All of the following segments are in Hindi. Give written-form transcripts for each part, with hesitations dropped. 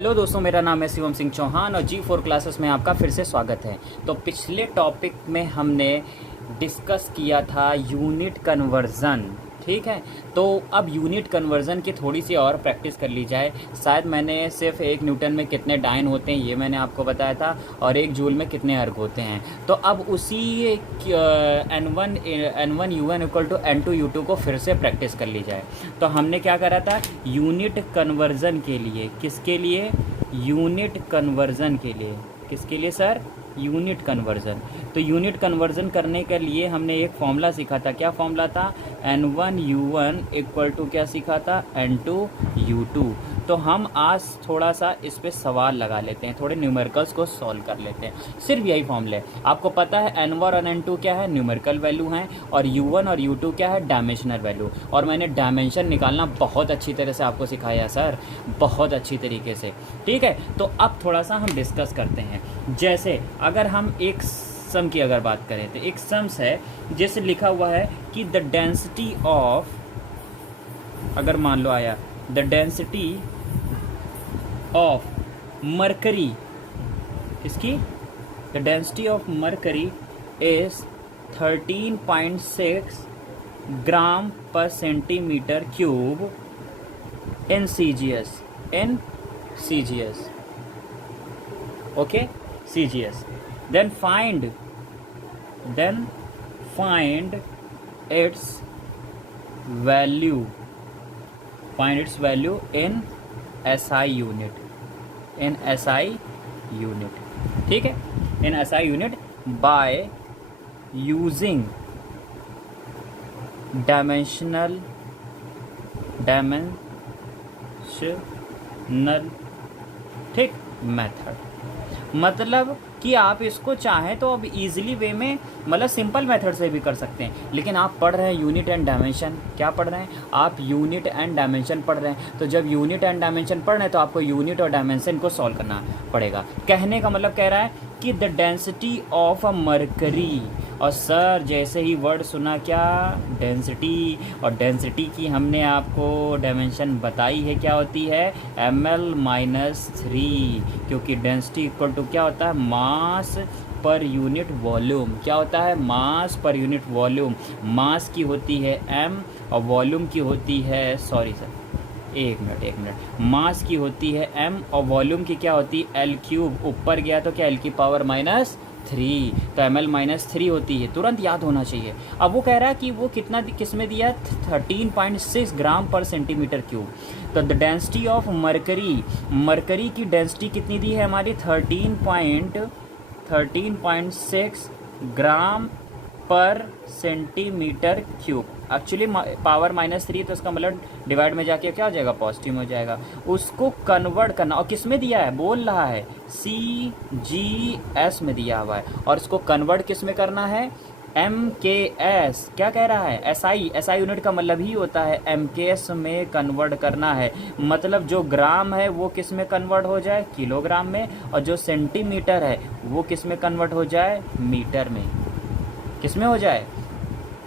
हेलो दोस्तों, मेरा नाम है शिवम सिंह चौहान और G4 क्लासेस में आपका फिर से स्वागत है। तो पिछले टॉपिक में हमने डिस्कस किया था यूनिट कन्वर्ज़न, ठीक है। तो अब यूनिट कन्वर्ज़न की थोड़ी सी और प्रैक्टिस कर ली जाए। शायद मैंने सिर्फ 1 न्यूटन में कितने डाइन होते हैं ये मैंने आपको बताया था और 1 जूल में कितने अर्ग होते हैं। तो अब उसी N1 UN equal to N2 U2 को फिर से प्रैक्टिस कर ली जाए। तो हमने क्या करा था, यूनिट कन्वर्ज़न के लिए, किसके लिए, यूनिट कन्वर्ज़न के लिए, किसके लिए सर, यूनिट कन्वर्ज़न। तो यूनिट कन्वर्ज़न करने के लिए हमने एक फॉर्मूला सीखा था। क्या फॉर्मूला था, N1 U1 इक्वल टू क्या सीखा था, N2 U2। तो हम आज थोड़ा सा इस पे सवाल लगा लेते हैं, थोड़े न्यूमेरिकल्स को सॉल्व कर लेते हैं। सिर्फ यही फॉर्मूले, आपको पता है N1 और N2 क्या है, न्यूमेरिकल वैल्यू हैं, और U1 और U2 क्या है, डायमेंशनल वैल्यू। और मैंने डायमेंशन निकालना बहुत अच्छी तरह से आपको सिखाया सर, बहुत अच्छी तरीके से, ठीक है। तो अब थोड़ा सा हम डिस्कस करते हैं। जैसे अगर हम एक सम की अगर बात करें तो एक सम्स है जैसे लिखा हुआ है कि द डेंसिटी ऑफ, अगर मान लो आया, द डेंसिटी ऑफ मरकरी, किसकी, the density of mercury is 13.6 gram per centimetre cube in CGS, in CGS, okay, CGS. then find its value, find its value in SI unit, in SI unit, ठीक है, in SI unit by using dimensional ठीक मेथड। मतलब कि आप इसको चाहें तो अब इजीली वे में, मतलब सिंपल मेथड से भी कर सकते हैं। लेकिन आप पढ़ रहे हैं यूनिट एंड डायमेंशन, क्या पढ़ रहे हैं आप, यूनिट एंड डायमेंशन पढ़ रहे हैं। तो जब यूनिट एंड डायमेंशन पढ़ रहे हैं तो आपको यूनिट और डायमेंशन को सॉल्व करना पड़ेगा। कहने का मतलब कह रहा है कि the density of a mercury, और सर जैसे ही वर्ड सुना क्या, डेंसिटी, और डेंसिटी की हमने आपको डायमेंशन बताई है, क्या होती है, ml-3, क्योंकि डेंसिटी इक्वल टू क्या होता है, मास पर यूनिट वॉल्यूम। क्या होता है, मास पर यूनिट वॉल्यूम। मास की होती है m और वॉल्यूम की होती है, सॉरी सर एक मिनट, मास की होती है m और वॉल्यूम की क्या होती है, l क्यूब। ऊपर गया तो क्या, l की पावर -3, तो ml-3 होती है, तुरंत याद होना चाहिए। अब वो कह रहा है कि वो कितना, किस में दिया, 13.6 ग्राम पर सेंटीमीटर क्यूब। तो the density of mercury, mercury की डेंसिटी कितनी दी है हमारी, 13.6 gram per centimetre cube. Actually power -3, तो उसका मतलब डिवाइड में जाके क्या हो जाएगा, पॉजिटिव हो जाएगा। उसको कन्वर्ट करना, और किस में दिया है, बोल रहा है CGS में दिया हुआ है, और इसको कन्वर्ट किस में करना है, MKS। क्या कह रहा है, SI यूनिट का मतलब ही होता है MKS में कन्वर्ट करना है। मतलब जो ग्राम है वो किस में कन्वर्ट हो जाए, किलोग्राम में, और जो सेंटीमीटर है वो किस में कन्वर्ट हो जाए, मीटर में। किस में हो जाए,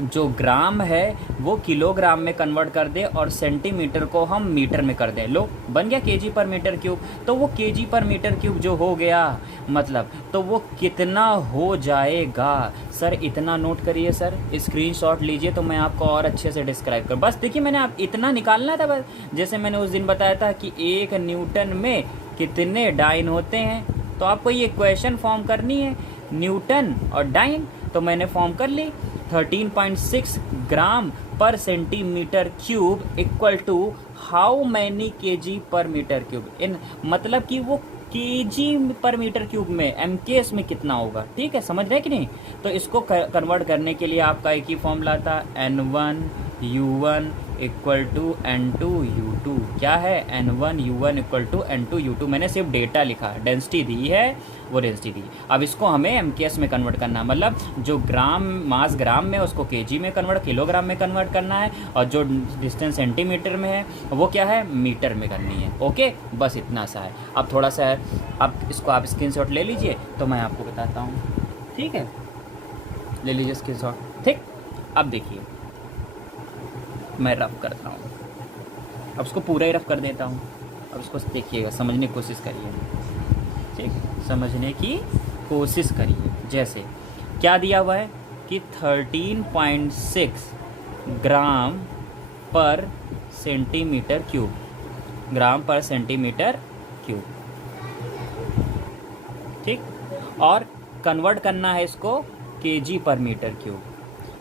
जो ग्राम है वो किलोग्राम में कन्वर्ट कर दे और सेंटीमीटर को हम मीटर में कर दें। लो बन गया केजी पर मीटर क्यूब। तो वो केजी पर मीटर क्यूब जो हो गया, मतलब तो वो कितना हो जाएगा सर, इतना नोट करिए सर, स्क्रीनशॉट लीजिए तो मैं आपको और अच्छे से डिस्क्राइब कर। बस देखिए, मैंने आप इतना निकालना था बस। जैसे मैंने उस दिन बताया था कि 1 न्यूटन में कितने डाइन होते हैं, तो आपको ये इक्वेशन फॉर्म करनी है, न्यूटन और डाइन। तो मैंने फॉर्म कर ली, 13.6 gram per centimetre cube equal to how many KG per metre cube, इन मतलब कि वो केजी पर मीटर क्यूब में, MKS में कितना होगा, ठीक है, समझ रहे कि नहीं। तो इसको कन्वर्ट करने के लिए आपका एक ही फॉर्मूला था, N1 U1 equal to N2 U2। क्या है, N1 U1 equal to N2 U2। मैंने सिर्फ डेटा लिखा, डेंसिटी दी है, वो डेंसिटी दी। अब इसको हमें MKS में कन्वर्ट करना है, मतलब जो ग्राम, मास ग्राम में, उसको केजी में कन्वर्ट, किलोग्राम में कन्वर्ट करना है, और जो डिस्टेंस सेंटीमीटर में है वो क्या है, मीटर में करनी है। ओके, बस इतना सा है। अब थोड़ा सा है, अब इसको आप स्क्रीनशॉट ले लीजिए तो मैं आपको बताता हूँ, ठीक है, ले लीजिए स्क्रीनशॉट, ठीक। अब देखिए मैं रफ करता हूँ, अब उसको पूरा ही रफ कर देता हूँ। अब इसको देखिएगा, समझने की कोशिश करिए, ठीक, समझने की कोशिश करिए। जैसे क्या दिया हुआ है कि 13.6 ग्राम पर सेंटीमीटर क्यूब, ग्राम पर सेंटीमीटर क्यूब, ठीक, और कन्वर्ट करना है इसको केजी पर मीटर क्यूब।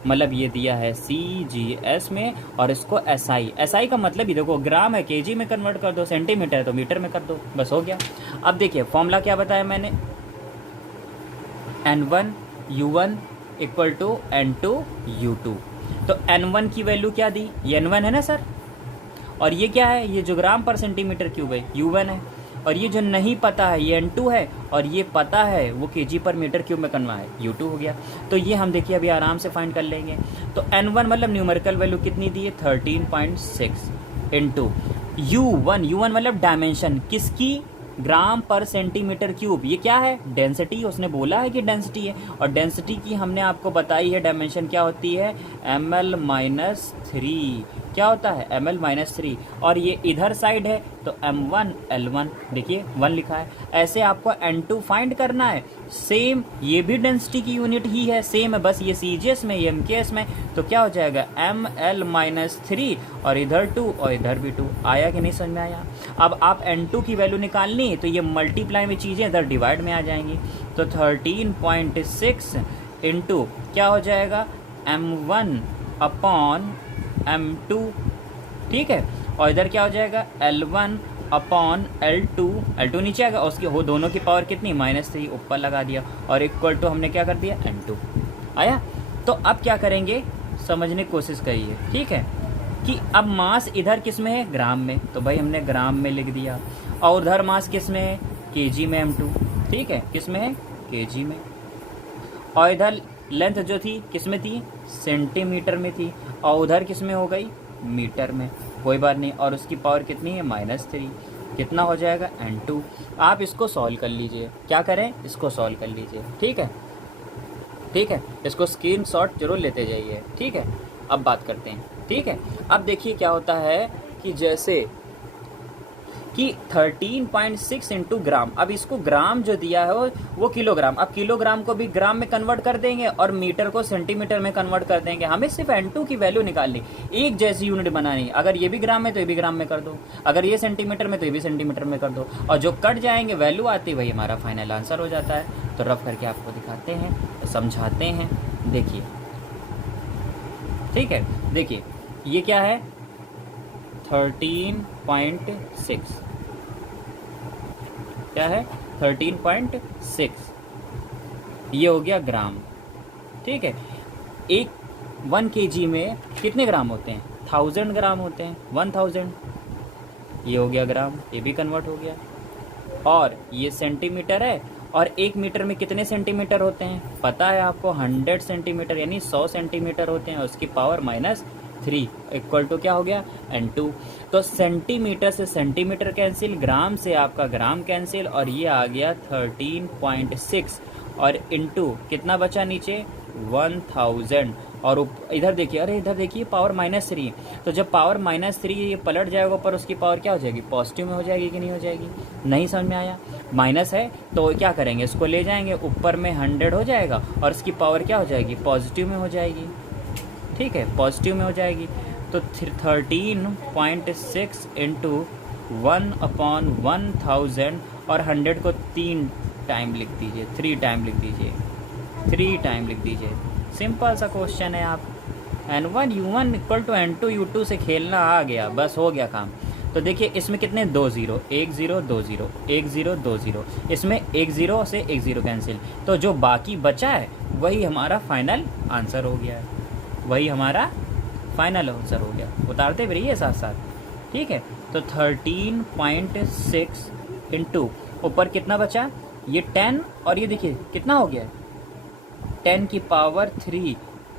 मतलब ये दिया है CGS में और इसको SI का मतलब ही देखो, ग्राम है केजी में कन्वर्ट कर दो, सेंटीमीटर है तो मीटर में कर दो, बस हो गया। अब देखिए फॉर्मूला क्या बताया मैंने, N1 U1 equal to N2 U2। तो N1 की वैल्यू क्या दी, ये N1 है ना सर, और ये क्या है, ये जो ग्राम पर सेंटीमीटर क्यूब है U1 है, और ये जो नहीं पता है ये N2 है, और ये पता है वो केजी पर मीटर क्यूब में करना है U2 हो गया। तो ये हम देखिए अभी आराम से फाइंड कर लेंगे। तो N1 मतलब न्यूमेरिकल वैल्यू कितनी दी है 13.6 इंटू U1 मतलब डायमेंशन किसकी, ग्राम पर सेंटीमीटर क्यूब, ये क्या है डेंसिटी, उसने बोला है कि डेंसिटी है, और डेंसिटी की हमने आपको बताई है डायमेंशन क्या होती है ml-3, क्या होता है ml-3, और ये इधर साइड है तो M1 L1, देखिए 1 लिखा है। ऐसे आपको N2 फाइंड करना है, सेम ये भी डेंसिटी की यूनिट ही है, सेम है, बस ये CGS में ये MKS में, तो क्या हो जाएगा ml-3 और इधर 2 और इधर भी 2। आया कि नहीं समझ में आया। अब आप N2 की वैल्यू निकालनी तो ये मल्टीप्लाई में चीज़ें इधर डिवाइड में आ जाएंगी, तो 13.6 इंटू क्या हो जाएगा M1 अपॉन M2, ठीक है, और इधर क्या हो जाएगा L1 अपॉन L2 नीचे आएगा, और उसकी हो दोनों की पावर कितनी -3 ऊपर लगा दिया, और इक्वल टू हमने क्या कर दिया N2 आया। तो अब क्या करेंगे, समझने की कोशिश करिए, ठीक है, कि अब मास इधर किस में है, ग्राम में, तो भाई हमने ग्राम में लिख दिया, और उधर मास किस में है, केजी में M2, ठीक है, किस में है, केजी में, और इधर लेंथ जो थी किस में थी, सेंटीमीटर में थी, और उधर किस में हो गई, मीटर में, कोई बात नहीं, और उसकी पावर कितनी है -3, कितना हो जाएगा N2। आप इसको सॉल्व कर लीजिए, क्या करें, इसको सॉल्व कर लीजिए, ठीक है, ठीक है, इसको स्क्रीनशॉट जरूर लेते जाइए, ठीक है। अब बात करते हैं, ठीक है। अब देखिए क्या होता है कि जैसे कि 13.6 इंटू ग्राम, अब इसको ग्राम जो दिया है वो किलोग्राम, अब किलोग्राम को भी ग्राम में कन्वर्ट कर देंगे और मीटर को सेंटीमीटर में कन्वर्ट कर देंगे। हमें सिर्फ N2 की वैल्यू निकालनी, एक जैसी यूनिट बनानी, अगर ये भी ग्राम में तो ये भी ग्राम में कर दो, अगर ये सेंटीमीटर में तो ये भी सेंटीमीटर में कर दो, और जो कट जाएंगे वैल्यू आती वही हमारा फाइनल आंसर हो जाता है। तो रफ करके आपको दिखाते हैं, समझाते हैं, देखिए, ठीक है, देखिए ये क्या है 13.6, क्या है 13.6, ये हो गया ग्राम, ठीक है। 1 kg में कितने ग्राम होते हैं, 1000 ग्राम होते हैं, 1000, ये हो गया ग्राम, ये भी कन्वर्ट हो गया, और ये सेंटीमीटर है, और 1 मीटर में कितने सेंटीमीटर होते हैं पता है आपको, 100 सेंटीमीटर यानी 100 सेंटीमीटर होते हैं, उसकी पावर -3 इक्वल टू क्या हो गया N2। तो सेंटीमीटर से सेंटीमीटर कैंसिल, ग्राम से आपका ग्राम कैंसिल, और ये आ गया 13.6, और इनटू कितना बचा नीचे 1000, और इधर देखिए, अरे इधर देखिए पावर -3, तो जब पावर -3 ये पलट जाएगा ऊपर, उसकी पावर क्या हो जाएगी, पॉजिटिव में हो जाएगी कि नहीं हो जाएगी, नहीं समझ में आया। माइनस है तो क्या करेंगे, इसको ले जाएंगे ऊपर में 100 हो जाएगा, और इसकी पावर क्या हो जाएगी, पॉजिटिव में हो जाएगी, ठीक है, पॉजिटिव में हो जाएगी। तो 13.6 इंटू 1/1000, और 100 को 3 टाइम लिख दीजिए, 3 टाइम लिख दीजिए, 3 टाइम लिख दीजिए, सिंपल सा क्वेश्चन है। आप N1 U1 equal to N2 U2 से खेलना आ गया, बस हो गया काम। तो देखिए इसमें कितने 2 0, 1 0 2 0, 1 0 2 0, इसमें 1 0 से 1 0 कैंसिल, तो जो बाकी बचा है वही हमारा फाइनल आंसर हो गया है, वही हमारा फाइनल आंसर हो गया। उतारते भी रहिए साथ साथ, ठीक है। तो 13.6 इंटू ऊपर कितना बचा, ये 10, और ये देखिए कितना हो गया 10 की पावर 3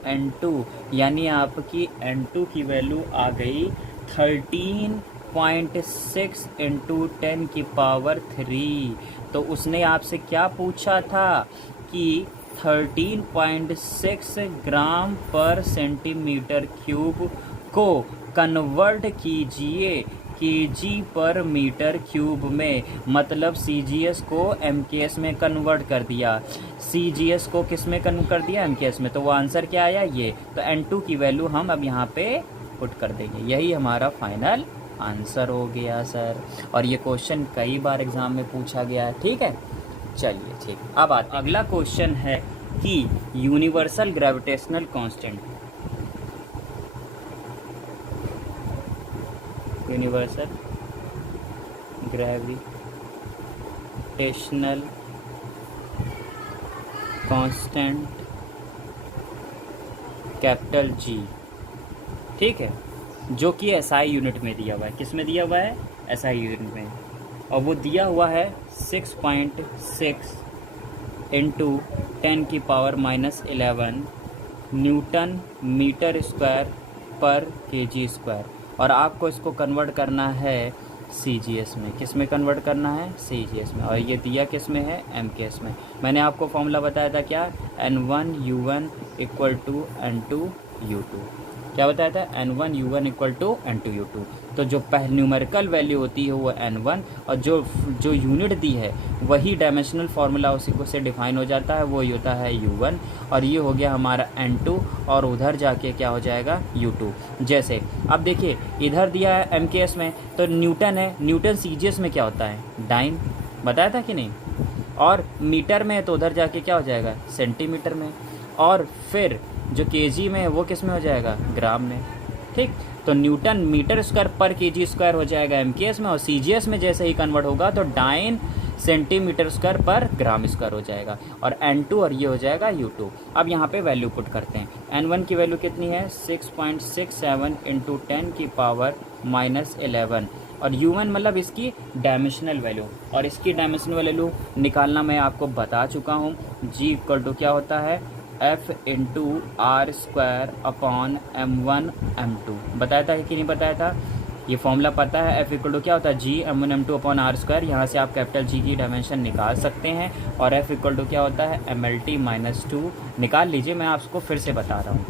N2, यानी आपकी N2 की वैल्यू आ गई 13.6 इंटू 10 की पावर 3। तो उसने आपसे क्या पूछा था कि 13.6 ग्राम पर सेंटीमीटर क्यूब को कन्वर्ट कीजिए केजी पर मीटर क्यूब में, मतलब सीजीएस को एमकेएस में कन्वर्ट कर दिया। सीजीएस को किस में कन्वर्ट कर दिया? एमकेएस में। तो वो आंसर क्या आया? ये। तो N2 की वैल्यू हम अब यहाँ पे पुट कर देंगे। यही हमारा फाइनल आंसर हो गया सर। और ये क्वेश्चन कई बार एग्जाम में पूछा गया है। ठीक है, चलिए ठीक। अब अगला क्वेश्चन है कि universal gravitational constant, universal gravitational constant capital G, ठीक है, जो कि एसआई यूनिट में दिया हुआ है। किस में दिया हुआ है? एसआई यूनिट में। और वो दिया हुआ है 6.6 इंटू 10⁻⁻11 न्यूटन मीटर स्क्वायर पर केजी स्क्वायर। और आपको इसको कन्वर्ट करना है सीजीएस में। किस में कन्वर्ट करना है? सीजीएस में। और ये दिया किस में है? एमकेएस में। मैंने आपको फॉर्मूला बताया था क्या? N1U1 equal to N2U2। क्या बताया था? N1U1 equal to N2U2। तो जो पहले न्यूमेरिकल वैल्यू होती है वो N1, और जो यूनिट दी है वही डायमेंशनल फार्मूला उसी को से डिफाइन हो जाता है, वो होता है U1। और ये हो गया हमारा N2, और उधर जाके क्या हो जाएगा? U2। जैसे अब देखिए, इधर दिया है एमकेएस में तो न्यूटन है, न्यूटन सीजीएस में क्या होता है? डाइन। बताया था कि नहीं? और मीटर में है तो उधर जाके क्या हो जाएगा? सेंटीमीटर में। और फिर जो केजी में है वो किस में हो जाएगा? ग्राम में। ठीक, तो न्यूटन मीटर स्क्वायर पर केजी स्क्वायर हो जाएगा एमकेएस में, और सीजीएस में जैसे ही कन्वर्ट होगा तो डाइन सेंटीमीटर स्क्वायर पर ग्राम स्क्वायर हो जाएगा। और N2 और ये हो जाएगा U2। अब यहाँ पे वैल्यू पुट करते हैं। N1 की वैल्यू कितनी है? 6.67 इंटू 10⁻⁻11। और U1 मतलब इसकी डायमेंशनल वैल्यू, और इसकी डायमेंशनल वैल्यू निकालना मैं आपको बता चुका हूँ। G इक्वल टू क्या होता है? F into R square upon M1 M2। बताया था कि नहीं बताया था? ये फॉर्मूला पता है। F इक्वल टू क्या होता है? G M1 M2 upon R square. यहाँ से आप कैपिटल G की डायमेंशन निकाल सकते हैं। और F इक्वल टू क्या होता है? MLT-2 निकाल लीजिए, मैं आपको फिर से बता रहा हूँ।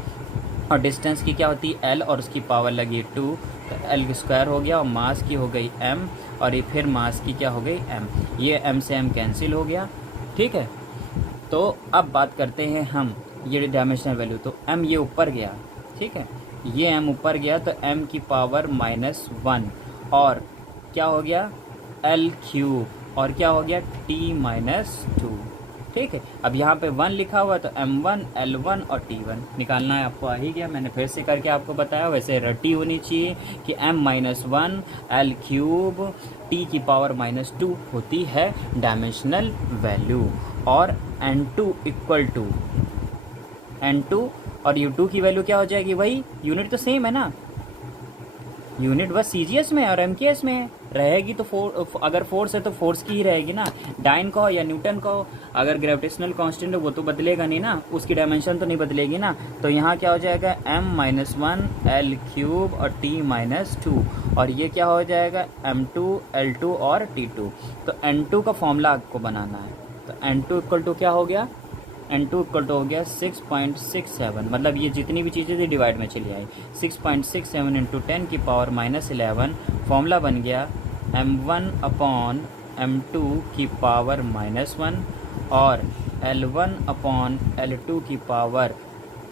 और डिस्टेंस की क्या होती है? L, और उसकी पावर लगी 2, तो L स्क्वायर हो गया, और मास की हो गई M, और ये फिर मास की क्या हो गई? M। ये M से M कैंसिल हो गया। ठीक है, तो अब बात करते हैं हम ये डायमेंशनल वैल्यू। तो M ये ऊपर गया, ठीक है, ये M ऊपर गया तो M की पावर -1, और क्या हो गया? L क्यूब, और क्या हो गया? T-2। ठीक है, अब यहाँ पे 1 लिखा हुआ तो M1 L1 और T1 निकालना है। आपको आ ही गया, मैंने फिर से करके आपको बताया। वैसे रटी होनी चाहिए कि M-1 L क्यूब T की पावर -2 होती है डायमेंशनल वैल्यू। और N2 इक्वल टू N2 और U2 की वैल्यू क्या हो जाएगी? वही यूनिट तो सेम है ना, यूनिट बस सीजीएस में और एमकेएस में रहेगी। तो अगर फोर्स है तो फोर्स की ही रहेगी ना। डाइन का हो या न्यूटन का हो, अगर ग्रेविटेशनल कांस्टेंट है वो तो बदलेगा नहीं ना, उसकी डायमेंशन तो नहीं बदलेगी ना। तो यहाँ क्या हो जाएगा? M-1 L क्यूब और T-2, और ये क्या हो जाएगा? M2 L2 और T2। तो N2 का फॉर्मूला आपको बनाना है। तो N2 इक्वल टू क्या हो गया? N2 इक्वल टू हो गया 6.67, मतलब ये जितनी भी चीज़ें थी डिवाइड में चली आई। 6.67 इंटू 10⁻⁻11 फॉर्मूला बन गया M1 अपॉन M2 की पावर -1 और L1 अपॉन L2 की पावर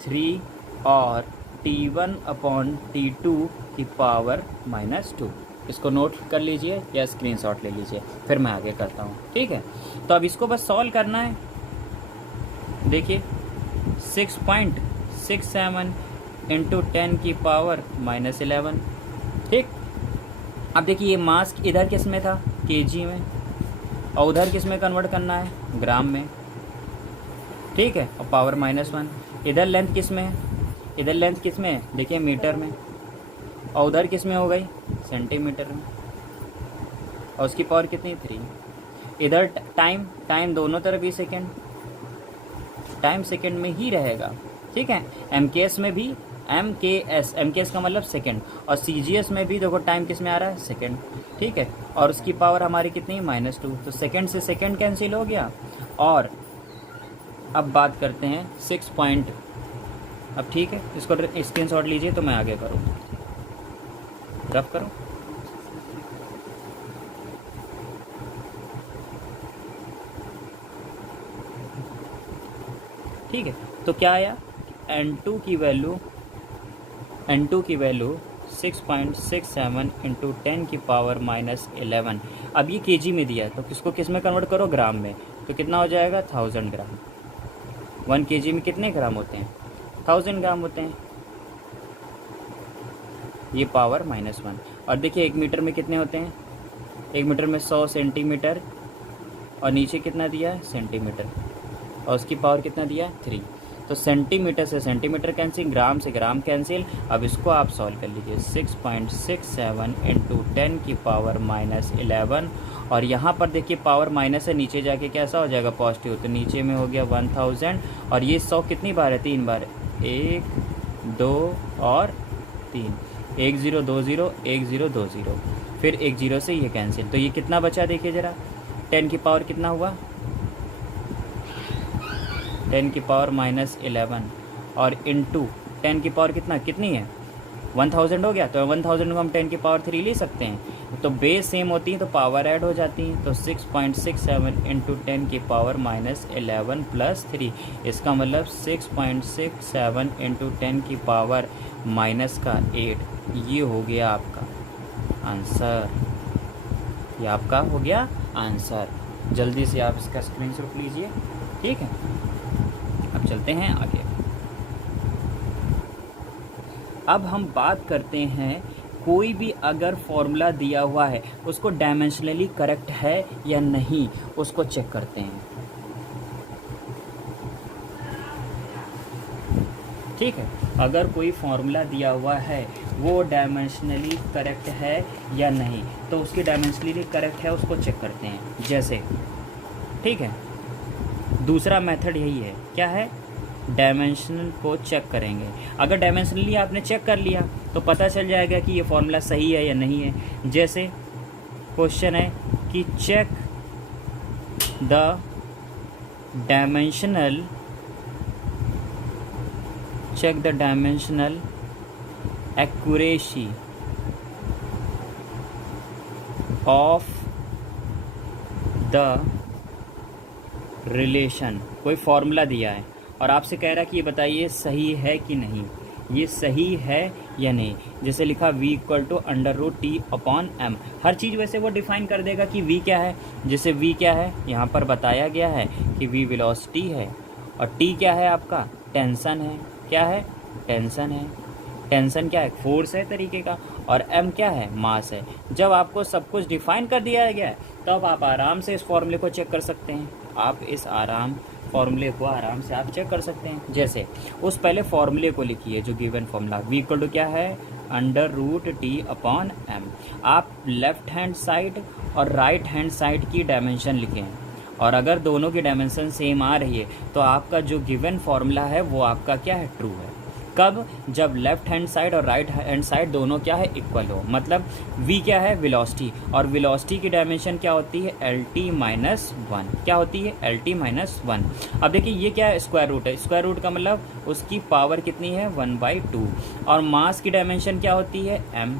3 और T1 अपॉन T2 की पावर -2। इसको नोट कर लीजिए या स्क्रीनशॉट ले लीजिए, फिर मैं आगे करता हूँ। ठीक है, तो अब इसको बस सॉल्व करना है। देखिए 6.67 इंटू 10 की पावर -11। ठीक, अब देखिए ये मास इधर किस में था? केजी में, और उधर किस में कन्वर्ट करना है? ग्राम में। ठीक है, और पावर -1। इधर लेंथ किस में है? इधर लेंथ किस में है? देखिए मीटर में, और उधर किस में हो गई? सेंटीमीटर में, और उसकी पावर कितनी? 3। इधर टाइम दोनों तरफ ही सेकेंड, टाइम सेकेंड में ही रहेगा। ठीक है, एमकेएस में भी एमकेएस का मतलब सेकेंड, और सीजीएस में भी देखो टाइम किस में आ रहा है? सेकेंड। ठीक है, और उसकी पावर हमारी कितनी? -2, तो सेकेंड से सेकेंड कैंसिल हो गया। और अब बात करते हैं 6 पॉइंट। अब ठीक है, इसको स्क्रीनशॉट लीजिए तो मैं आगे करूँ, रफ करूँ। ठीक है, तो क्या आया, N2 की वैल्यू 6.67 इंटू 10 की पावर -11। अब ये केजी में दिया है तो किसको किस में कन्वर्ट करो, ग्राम में, तो कितना हो जाएगा 1000 ग्राम। 1 केजी में कितने ग्राम होते हैं, 1000 ग्राम होते हैं, ये पावर -1। और देखिए 1 मीटर में कितने होते हैं, 1 मीटर में 100 सेंटीमीटर, और नीचे कितना दिया है, सेंटीमीटर, और उसकी पावर कितना दिया है, 3। तो सेंटीमीटर से सेंटीमीटर कैंसिल, ग्राम से ग्राम कैंसिल। अब इसको आप सॉल्व कर लीजिए, 6.67 इंटू 10 की पावर -11, और यहाँ पर देखिए पावर माइनस है, नीचे जाके कैसा हो जाएगा, पॉजिटिव, तो नीचे में हो गया 1000। और ये 100 कितनी बार है, 3 बार, 1 2 और 3, 1 0 2 0 1 0 2 0, फिर 1 0 से ये कैंसिल। तो ये कितना बचा देखिए ज़रा, 10 की पावर कितना हुआ, 10 की पावर -11, और इंटू 10 की पावर कितनी है, 1000 हो गया। तो 1000 को हम 10 की पावर 3 ले सकते हैं, तो बेस सेम होती है तो पावर ऐड हो जाती है। तो 6.67 इंटू 10 की पावर -11 प्लस 3, इसका मतलब 6.67 इंटू 10 की पावर -8, ये हो गया आपका आंसर, ये आपका हो गया आंसर। जल्दी से आप इसका स्क्रीनशॉट लीजिए, ठीक है। अब चलते हैं आगे। अब हम बात करते हैं, कोई भी अगर फॉर्मूला दिया हुआ है उसको डायमेंशनली करेक्ट है या नहीं, उसको चेक करते हैं, ठीक है। अगर कोई फॉर्मूला दिया हुआ है वो डायमेंशनली करेक्ट है या नहीं, तो उसकी डायमेंशनली करेक्ट है उसको चेक करते हैं। जैसे, ठीक है, दूसरा मेथड यही है, क्या है, डायमेंशनल को चेक करेंगे। अगर डायमेंशनली आपने चेक कर लिया तो पता चल जाएगा कि ये फॉर्मूला सही है या नहीं है। जैसे क्वेश्चन है कि check the dimensional accuracy of the relation. कोई फॉर्मूला दिया है और आपसे कह रहा है कि ये बताइए सही है कि नहीं, ये सही है या नहीं। जैसे लिखा v = √T/m, हर चीज़ वैसे वो डिफाइन कर देगा कि v क्या है। जैसे v क्या है, यहाँ पर बताया गया है कि v वेलोसिटी है, और t क्या है आपका, टेंशन है। क्या है, टेंशन है। टेंशन क्या है, फोर्स है तरीके का, और m क्या है, मास है। जब आपको सब कुछ डिफाइन कर दिया गया है तब आप आराम से इस फॉर्मूले को चेक कर सकते हैं। आप इस फॉर्मूले को आराम से आप चेक कर सकते हैं। जैसे उस पहले फॉर्मूले को लिखिए, जो गिवन फॉर्मूला v = क्या है, √T/m। आप लेफ्ट हैंड साइड और राइट हैंड साइड की डायमेंशन लिखें, और अगर दोनों की डायमेंशन सेम आ रही है तो आपका जो गिवन फॉर्मूला है वो आपका क्या है, ट्रू है। कब, जब लेफ्ट हैंड साइड और राइट हैंड साइड दोनों क्या है, इक्वल हो। मतलब v क्या है, वेलोसिटी, और वेलोसिटी की डायमेंशन क्या होती है, LT-1। क्या होती है, LT-1। अब देखिए ये क्या है, स्क्वायर रूट है। स्क्वायर रूट का मतलब उसकी पावर कितनी है, 1/2। और मास की डायमेंशन क्या होती है, m,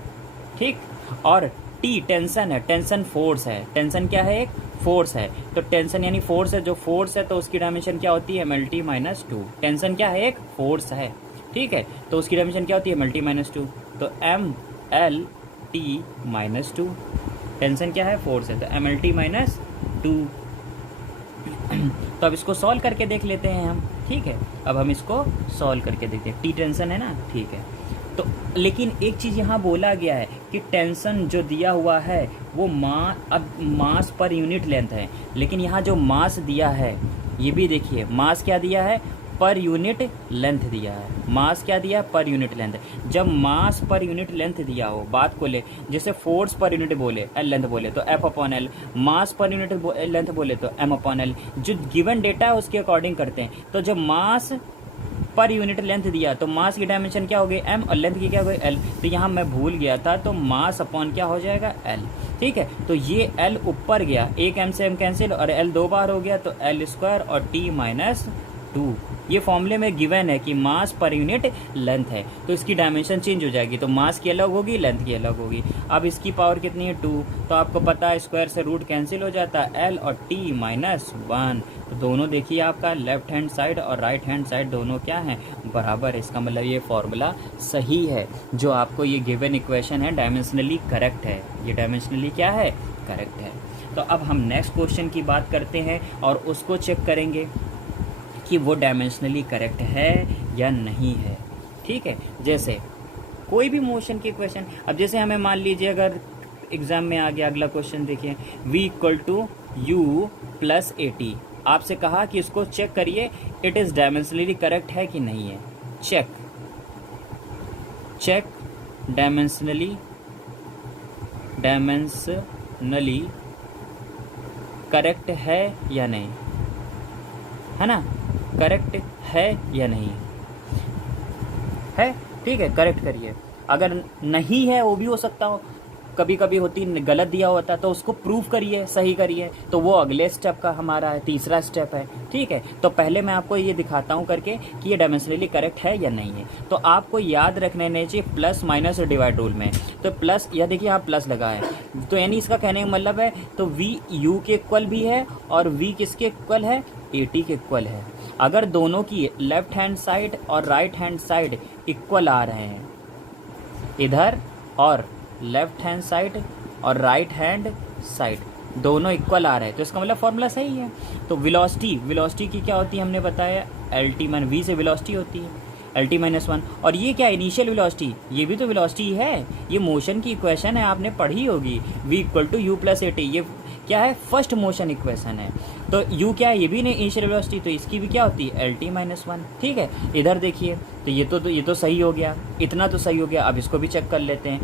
ठीक। और t टेंशन है, टेंशन फोर्स है। टेंशन क्या है, एक फोर्स है, तो टेंशन यानी फोर्स है, जो फोर्स है तो उसकी डायमेंशन क्या होती है, MLT-2। टेंशन क्या है, एक फोर्स है, ठीक है, तो उसकी डायमेंशन क्या होती है, MLT-2। तो MLT-2, टेंशन क्या है, फोर्स है, तो MLT-2। तो अब इसको सॉल्व करके देख लेते हैं हम, ठीक है। अब हम इसको सॉल्व करके देखते हैं, टी टेंशन है ना, ठीक है। तो लेकिन एक चीज़ यहाँ बोला गया है कि टेंशन जो दिया हुआ है वो मास पर यूनिट लेंथ है, लेकिन यहाँ जो मास दिया है, ये भी देखिए, मास क्या दिया है, पर यूनिट लेंथ दिया है। मास क्या दिया, पर यूनिट लेंथ। जब मास पर यूनिट लेंथ दिया हो, बात को ले, जैसे फोर्स पर यूनिट बोले, एल लेंथ बोले तो F/L, मास पर यूनिट लेंथ बोले तो M/L। जो गिवन डेटा है उसके अकॉर्डिंग करते हैं। तो जब मास पर यूनिट लेंथ दिया तो मास की डायमेंशन क्या हो गई, m, और लेंथ की क्या हो गई, l। तो यहाँ मैं भूल गया था, तो मास अपॉन क्या हो जाएगा, l, ठीक है। तो ये l ऊपर गया, एक m से m कैंसिल, और l 2 बार हो गया तो l² और t-2। 2। ये फॉर्मूले में गिवन है कि मास पर यूनिट लेंथ है, तो इसकी डायमेंशन चेंज हो जाएगी, तो मास की अलग होगी, लेंथ की अलग होगी। अब इसकी पावर कितनी है 2, तो आपको पता है स्क्वायर से रूट कैंसिल हो जाता है, l और t -1। तो दोनों देखिए आपका लेफ्ट हैंड साइड और राइट हैंड साइड दोनों क्या हैं, बराबर। इसका मतलब ये फॉर्मूला सही है, जो आपको ये गिवन इक्वेशन है डायमेंशनली करेक्ट है। ये डायमेंशनली क्या है, करेक्ट है। तो अब हम नेक्स्ट क्वेश्चन की बात करते हैं और उसको चेक करेंगे कि वो डायमेंशनली करेक्ट है या नहीं है। ठीक है, जैसे कोई भी मोशन की इक्वेशन, अब जैसे हमें मान लीजिए अगर एग्जाम में आ गया अगला क्वेश्चन, देखिए v = u + at, आपसे कहा कि इसको चेक करिए इट इज़ डायमेंशनली करेक्ट है कि नहीं है। चेक डायमेंशनली करेक्ट है या नहीं, है ना, करेक्ट है या नहीं है। ठीक है, करेक्ट करिए। अगर नहीं है, वो भी हो सकता हो, कभी कभी होती गलत दिया होता है, तो उसको प्रूव करिए, सही करिए, तो वो अगले स्टेप का हमारा है, तीसरा स्टेप है। ठीक है, तो पहले मैं आपको ये दिखाता हूँ करके कि ये डायमेंशनली करेक्ट है या नहीं है। तो आपको याद रखने नहीं चाहिए प्लस माइनस डिवाइड रूल में, तो प्लस, या देखिए यहाँ प्लस लगा है, तो यानी इसका कहने का मतलब है तो v u के इक्वल भी है और v किसके इक्वल है, at के इक्वल है। अगर दोनों की लेफ्ट हैंड साइड और राइट हैंड साइड इक्वल आ रहे हैं इधर, और लेफ्ट हैंड साइड और राइट हैंड साइड दोनों इक्वल आ रहे हैं, तो इसका मतलब फॉर्मूला सही है। तो वेलोसिटी की क्या होती है, हमने बताया lt - v से वेलोसिटी होती है lt -1, और ये क्या इनिशियल वेलोसिटी, ये भी तो वेलोसिटी है, ये मोशन की इक्वेशन है, आपने पढ़ी होगी, v = u + at, ये क्या है, फर्स्ट मोशन इक्वेशन है। तो u क्या है, ये भी नहीं इनिशियल वेलोसिटी, तो इसकी भी क्या होती है lt -1। ठीक है, इधर देखिए, तो ये तो सही हो गया, इतना तो सही हो गया। अब इसको भी चेक कर लेते हैं,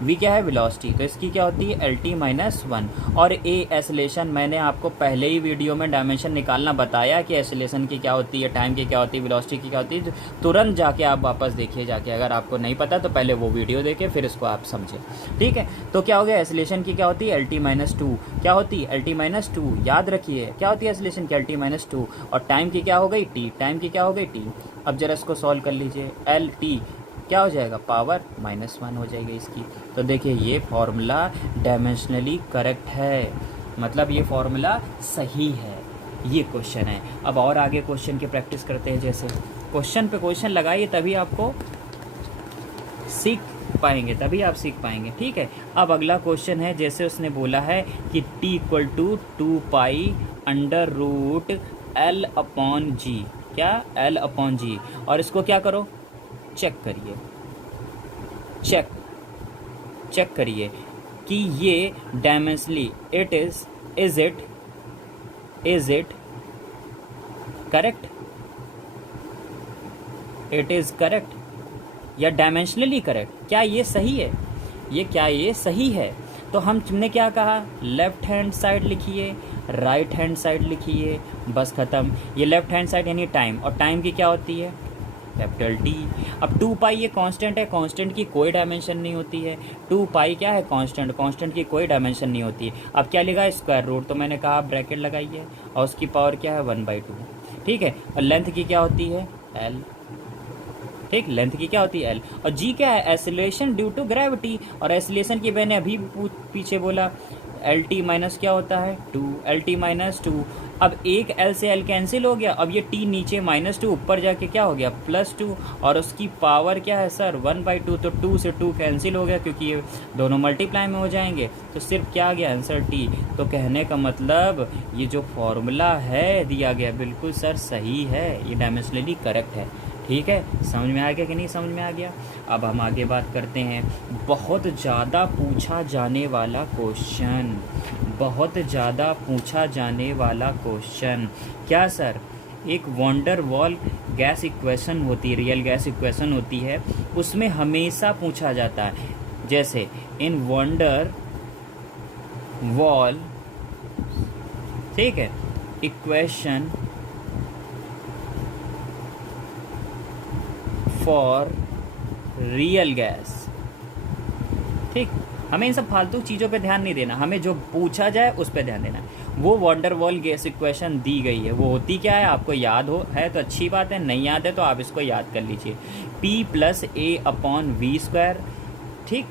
v क्या है, वेलोसिटी, तो इसकी क्या होती है lt -1। और a एसिलेशन, मैंने आपको पहले ही वीडियो में डायमेंशन निकालना बताया कि एसिलेशन की क्या होती है, टाइम की क्या होती है, वेलोसिटी की क्या होती है। तुरंत जाके आप वापस देखिए, जाके अगर आपको नहीं पता तो पहले वो वीडियो देखें, फिर इसको आप समझें। ठीक है, तो क्या हो गया, एसिलेशन की क्या होती है lt -2, क्या होती है lt -2, याद रखिए क्या होती है एसिलेशन की lt -2, और टाइम की क्या हो गई t, टाइम की क्या हो गई t। अब जरा इसको सॉल्व कर लीजिए, lt क्या हो जाएगा, पावर -1 हो जाएगी इसकी। तो देखिए ये फॉर्मूला डायमेंशनली करेक्ट है, मतलब ये फॉर्मूला सही है। ये क्वेश्चन है। अब और आगे क्वेश्चन की प्रैक्टिस करते हैं, जैसे क्वेश्चन पे क्वेश्चन लगाइए तभी आपको सीख पाएंगे, तभी आप सीख पाएंगे। ठीक है, अब अगला क्वेश्चन है, जैसे उसने बोला है कि t = 2π√L/g, क्या L/g, और इसको क्या करो, चेक करिए, चेक करिए कि ये dimensionally is it correct, it is correct या डायमेंशनली करेक्ट, क्या ये सही है, क्या ये सही है। तो हमने क्या कहा, लेफ्ट हैंड साइड लिखिए, राइट हैंड साइड लिखिए, बस खत्म। ये लेफ्ट हैंड साइड यानी टाइम, और टाइम की क्या होती है, कैपिटल टी। अब 2π ये कांस्टेंट है, कांस्टेंट की कोई डायमेंशन नहीं होती है। 2π क्या है, कांस्टेंट की कोई डायमेंशन नहीं होती है। अब क्या लिखा है, स्क्वायर रूट, तो मैंने कहा ब्रैकेट लगाइए, और उसकी पावर क्या है 1/2। ठीक है, और लेंथ की क्या होती है l, ठीक, लेंथ की क्या होती है l, और g क्या है, एसिलेशन ड्यू टू ग्रेविटी, और एसिलेशन की मैंने अभी पीछे बोला lt माइनस क्या होता है 2, lt -2। अब एक l से l कैंसिल हो गया, अब ये t नीचे -2, ऊपर जाके क्या हो गया +2, और उसकी पावर क्या है सर 1/2, तो 2 से 2 कैंसिल हो गया क्योंकि ये दोनों मल्टीप्लाई में हो जाएंगे, तो सिर्फ क्या आ गया आंसर t। तो कहने का मतलब ये जो फॉर्मूला है दिया गया बिल्कुल सर सही है, ये डायमेंशनली करेक्ट है। ठीक है, समझ में आ गया कि नहीं समझ में आ गया। अब हम आगे बात करते हैं, बहुत ज़्यादा पूछा जाने वाला क्वेश्चन, बहुत ज़्यादा पूछा जाने वाला क्वेश्चन क्या सर, एक वंडर वॉल गैस इक्वेशन होती है, रियल गैस इक्वेशन होती है, उसमें हमेशा पूछा जाता है, जैसे इन वंडर वॉल, ठीक है, इक्वेशन फॉर रियल गैस। ठीक, हमें इन सब फालतू चीज़ों पे ध्यान नहीं देना, हमें जो पूछा जाए उस पे ध्यान देना है। वो वॉन्डरवॉल गैस इक्वेशन दी गई है, वो होती क्या है आपको याद हो है तो अच्छी बात है, नहीं याद है तो आप इसको याद कर लीजिए। P plus A upon V square, ठीक,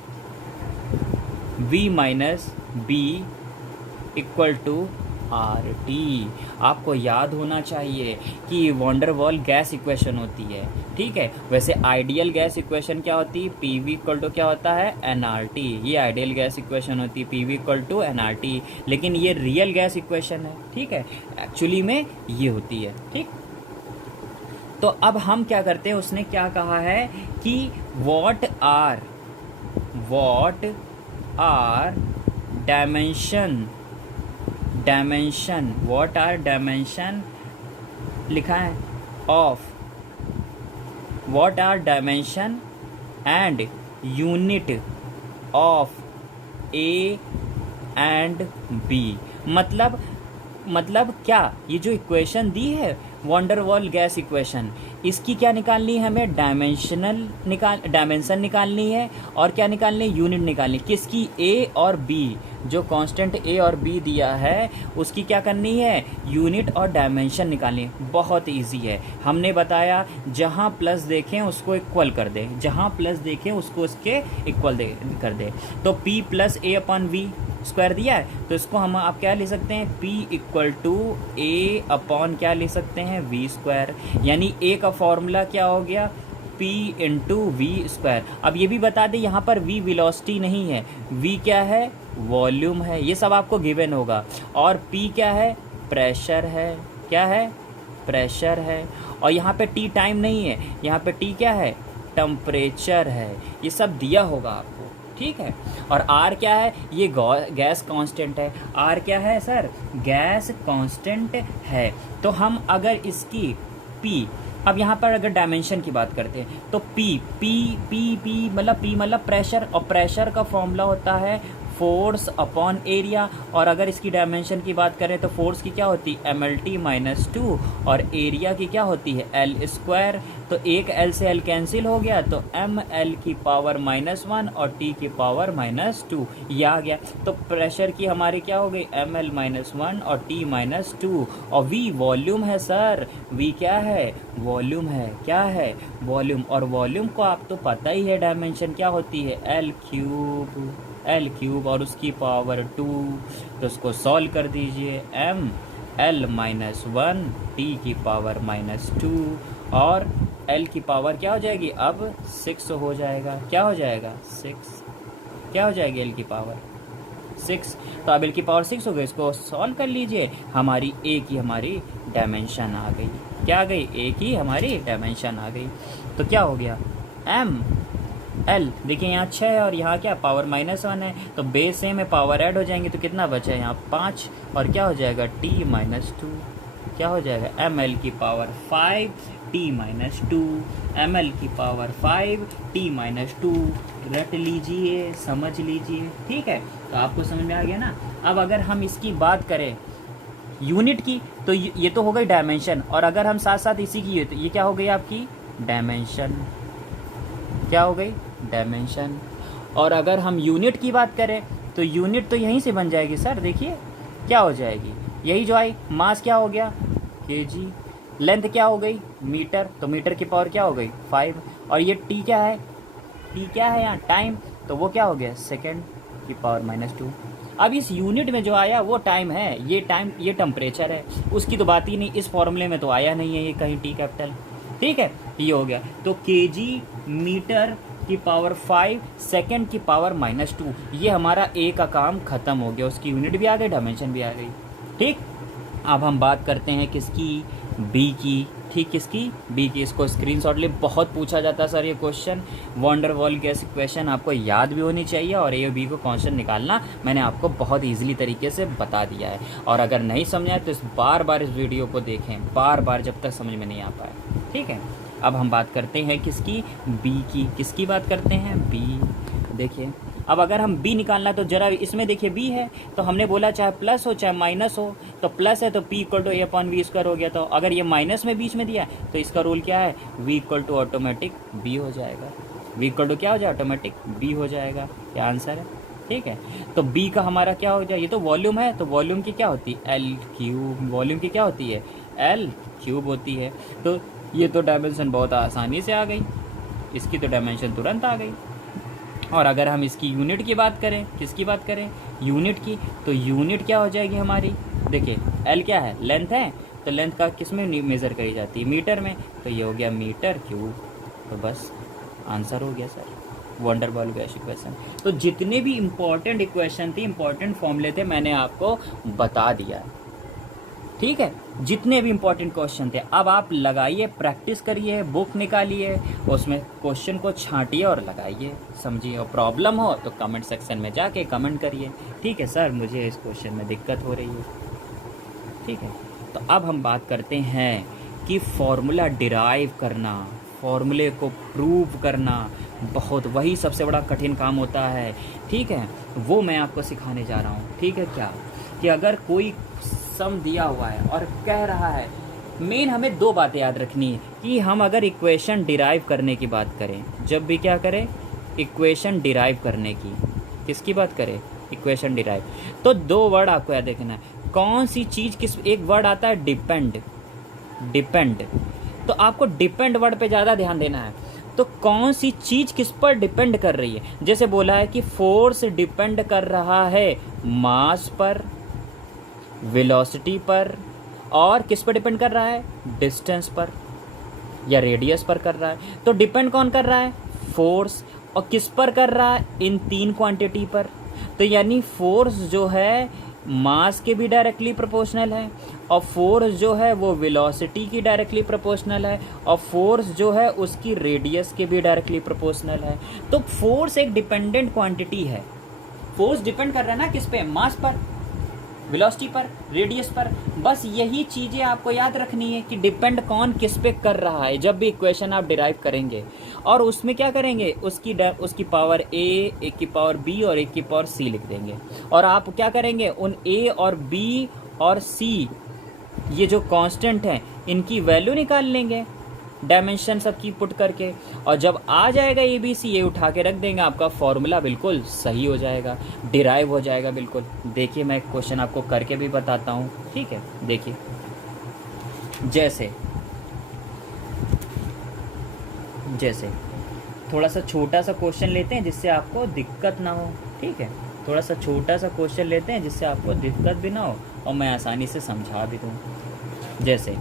V minus B equal to R T. आपको याद होना चाहिए कि वॉन्डरवॉल गैस इक्वेशन होती है, ठीक है। वैसे आइडियल गैस इक्वेशन क्या होती है, पी वी इक्वल टू क्या होता है, एन आर टी। ये आइडियल गैस इक्वेशन होती है, P V equal to N R T, लेकिन ये रियल गैस इक्वेशन है, ठीक है, एक्चुअली में ये होती है, ठीक। तो अब हम क्या करते हैं, उसने क्या कहा है कि what are dimension what are dimension लिखा है of, what are dimension and unit of A and B. मतलब क्या, ये जो इक्वेशन दी है वॉन्डरवॉल गैस इक्वेशन, इसकी क्या निकालनी है हमें, डायमेंशन निकालनी है, और क्या निकालनी है, यूनिट निकालनी। किसकी, ए और बी, जो कांस्टेंट ए और बी दिया है उसकी क्या करनी है, यूनिट और डायमेंशन निकालनी है। बहुत इजी है, हमने बताया जहाँ प्लस देखें उसको इक्वल कर दे, जहाँ प्लस देखें उसको उसके इक्वल कर दे। तो p plus A upon V square दिया है, तो इसको हम आप क्या ले सकते हैं, p equal to A upon क्या ले सकते हैं, वी स्क्वायर। यानी a का फॉर्मूला क्या हो गया, p इंटू वी स्क्वायर। अब ये भी बता दें यहाँ पर v वेलोसिटी नहीं है, v क्या है, वॉल्यूम है, ये सब आपको गिवन होगा। और p क्या है, प्रेशर है, क्या है, प्रेशर है। और यहाँ पे t टाइम नहीं है, यहाँ पे t क्या है, टेम्परेचर है। ये सब दिया होगा आपको, ठीक है। और R क्या है, ये गैस कांस्टेंट है। R क्या है सर, गैस कांस्टेंट है। तो हम अगर इसकी P, अब यहाँ पर अगर डायमेंशन की बात करते हैं तो P मतलब प्रेशर, और प्रेशर का फॉर्मूला होता है फोर्स अपॉन एरिया। और अगर इसकी डायमेंशन की बात करें तो फोर्स की क्या होती है, MLT माइनस 2, और एरिया की क्या होती है, L स्क्वायर। तो एक L से L कैंसिल हो गया, तो ML की पावर -1 और T की पावर -2, ये आ गया। तो प्रेशर की हमारी क्या हो गई, ML -1 और T -2। और V वॉल्यूम है सर, V क्या है, वॉल्यूम है, क्या है, वॉल्यूम। और वॉल्यूम को आप तो पता ही है डायमेंशन क्या होती है, L क्यूब और उसकी पावर 2। तो उसको सॉल्व कर दीजिए, ML -1 T की पावर -2, और L की पावर क्या हो जाएगी, अब 6 हो जाएगा। क्या हो जाएगा, 6, क्या हो जाएगी L की पावर 6। तो अब L की पावर 6 हो गई, इसको सॉल्व कर लीजिए, हमारी A की हमारी डायमेंशन आ गई। क्या आ गई, A की हमारी डायमेंशन आ गई। तो क्या हो गया, L देखिए यहाँ 6 है और यहाँ क्या पावर -1 है, तो बेस से में पावर ऐड हो जाएंगे, तो कितना बचा है यहाँ 5, और क्या हो जाएगा T -2, क्या हो जाएगा ML की पावर 5 T -2, ML की पावर 5 T -2। रट लीजिए, समझ लीजिए, ठीक है। तो आपको समझ में आ गया ना। अब अगर हम इसकी बात करें यूनिट की, तो ये तो हो गई डायमेंशन, और अगर हम साथ साथ इसी की, तो ये क्या हो गई आपकी डायमेंशन, क्या हो गई डायमेंशन। और अगर हम यूनिट की बात करें तो यूनिट तो यहीं से बन जाएगी सर, देखिए क्या हो जाएगी, यही जो आई, मास क्या हो गया kg, लेंथ क्या हो गई मीटर, तो मीटर की पावर क्या हो गई 5, और ये t क्या है, यहाँ टाइम, तो वो क्या हो गया सेकेंड की पावर -2। अब इस यूनिट में जो आया वो टाइम है, ये टाइम, ये टेम्परेचर है, उसकी तो बात ही नहीं, इस फॉर्मूले में तो आया नहीं है ये कहीं T कैपिटल, ठीक है। ये हो गया, तो kg मीटर की पावर 5 सेकेंड की पावर -2, ये हमारा A का काम खत्म हो गया, उसकी यूनिट भी आ गई, डायमेंशन भी आ गई, ठीक। अब हम बात करते हैं किसकी, B की, ठीक, किसकी, B की। इसको स्क्रीनशॉट ले, बहुत पूछा जाता है सर ये क्वेश्चन, वॉन्डरवॉल गैस इक्वेशन आपको याद भी होनी चाहिए, और A और B को क्वेश्चन निकालना मैंने आपको बहुत ईजिली तरीके से बता दिया है। और अगर नहीं समझा तो बार इस वीडियो को देखें, बार जब तक समझ में नहीं आ पाए, ठीक है। अब हम बात करते हैं किसकी, B की। किसकी बात करते हैं, B। देखिए अब अगर हम B निकालना तो जरा इसमें देखिए B है, तो हमने बोला चाहे प्लस हो चाहे माइनस हो, तो प्लस है तो P इक्वल टू A/V² हो गया। तो अगर ये माइनस में बीच में दिया तो इसका रूल क्या है, V equal to automatic B हो जाएगा, V इक्वल टू क्या हो जाए, ऑटोमेटिक B हो जाएगा। क्या आंसर है, ठीक। ठीक है। तो बी का हमारा क्या हो जाए, ये तो वॉल्यूम है, तो वॉल्यूम की क्या होती है एल क्यूब, वॉल्यूम की क्या होती है एल क्यूब होती है। तो ये तो डायमेंशन बहुत आसानी से आ गई, इसकी तो डायमेंशन तुरंत आ गई। और अगर हम इसकी यूनिट की बात करें, किसकी बात करें यूनिट की, तो यूनिट क्या हो जाएगी हमारी, देखिए एल क्या है लेंथ है, तो लेंथ का किस में मेज़र करी जाती है मीटर में, तो ये हो गया मीटर क्यूब। तो बस आंसर हो गया sir, wonder ball gas equation. तो जितने भी इम्पोर्टेंट इक्वेशन थे, इम्पोर्टेंट फॉर्मूले थे, मैंने आपको बता दिया है, ठीक है। जितने भी इम्पोर्टेंट क्वेश्चन थे अब आप लगाइए, प्रैक्टिस करिए, बुक निकालिए, उसमें क्वेश्चन को छांटिए और लगाइए, समझिए। और प्रॉब्लम हो तो कमेंट सेक्शन में जाके कमेंट करिए, ठीक है सर मुझे इस क्वेश्चन में दिक्कत हो रही है, ठीक है। तो अब हम बात करते हैं कि फॉर्मूला डिराइव करना, फॉर्मूले को प्रूव करना, बहुत वही सबसे बड़ा कठिन काम होता है, ठीक है। वो मैं आपको सिखाने जा रहा हूँ, ठीक है। क्या कि अगर कोई सम दिया हुआ है और कह रहा है, मेन हमें दो बातें याद रखनी है कि हम अगर इक्वेशन डिराइव करने की बात करें, जब भी क्या करें इक्वेशन डिराइव करने की, किसकी बात करें इक्वेशन डिराइव, तो दो वर्ड आपको याद रखना है। कौन सी चीज़ किस, एक वर्ड आता है डिपेंड, डिपेंड, तो आपको डिपेंड वर्ड पे ज़्यादा ध्यान देना है। तो कौन सी चीज़ किस पर डिपेंड कर रही है, जैसे बोला है कि फोर्स डिपेंड कर रहा है मास पर, वेलोसिटी पर, और किस पर डिपेंड कर रहा है डिस्टेंस पर या रेडियस पर कर रहा है। तो डिपेंड कौन कर रहा है फोर्स, और किस पर कर रहा है इन तीन क्वांटिटी पर। तो यानी फोर्स जो है मास के भी डायरेक्टली प्रोपोर्शनल है, और फोर्स जो है वो वेलोसिटी की डायरेक्टली प्रोपोर्शनल है, और फोर्स जो है उसकी रेडियस के भी डायरेक्टली प्रोपोर्शनल है। तो फोर्स एक डिपेंडेंट क्वांटिटी है, फोर्स डिपेंड कर रहा है ना किस पे, मास पर, वेलोसिटी पर, रेडियस पर। बस यही चीज़ें आपको याद रखनी है कि डिपेंड कौन किस पे कर रहा है जब भी इक्वेशन आप डिराइव करेंगे। और उसमें क्या करेंगे, उसकी पावर ए, एक की पावर बी और एक की पावर सी लिख देंगे। और आप क्या करेंगे, उन ए और बी और सी ये जो कांस्टेंट हैं इनकी वैल्यू निकाल लेंगे, डायमेंशन सबकी पुट करके, और जब आ जाएगा ए बी सी, ये उठा के रख देंगे, आपका फॉर्मूला बिल्कुल सही हो जाएगा, डिराइव हो जाएगा बिल्कुल। देखिए मैं एक क्वेश्चन आपको करके भी बताता हूँ, ठीक है। देखिए जैसे थोड़ा सा छोटा सा क्वेश्चन लेते हैं जिससे आपको दिक्कत ना हो, ठीक है। थोड़ा सा छोटा सा क्वेश्चन लेते हैं जिससे आपको दिक्कत भी ना हो और मैं आसानी से समझा भी दूँ। जैसे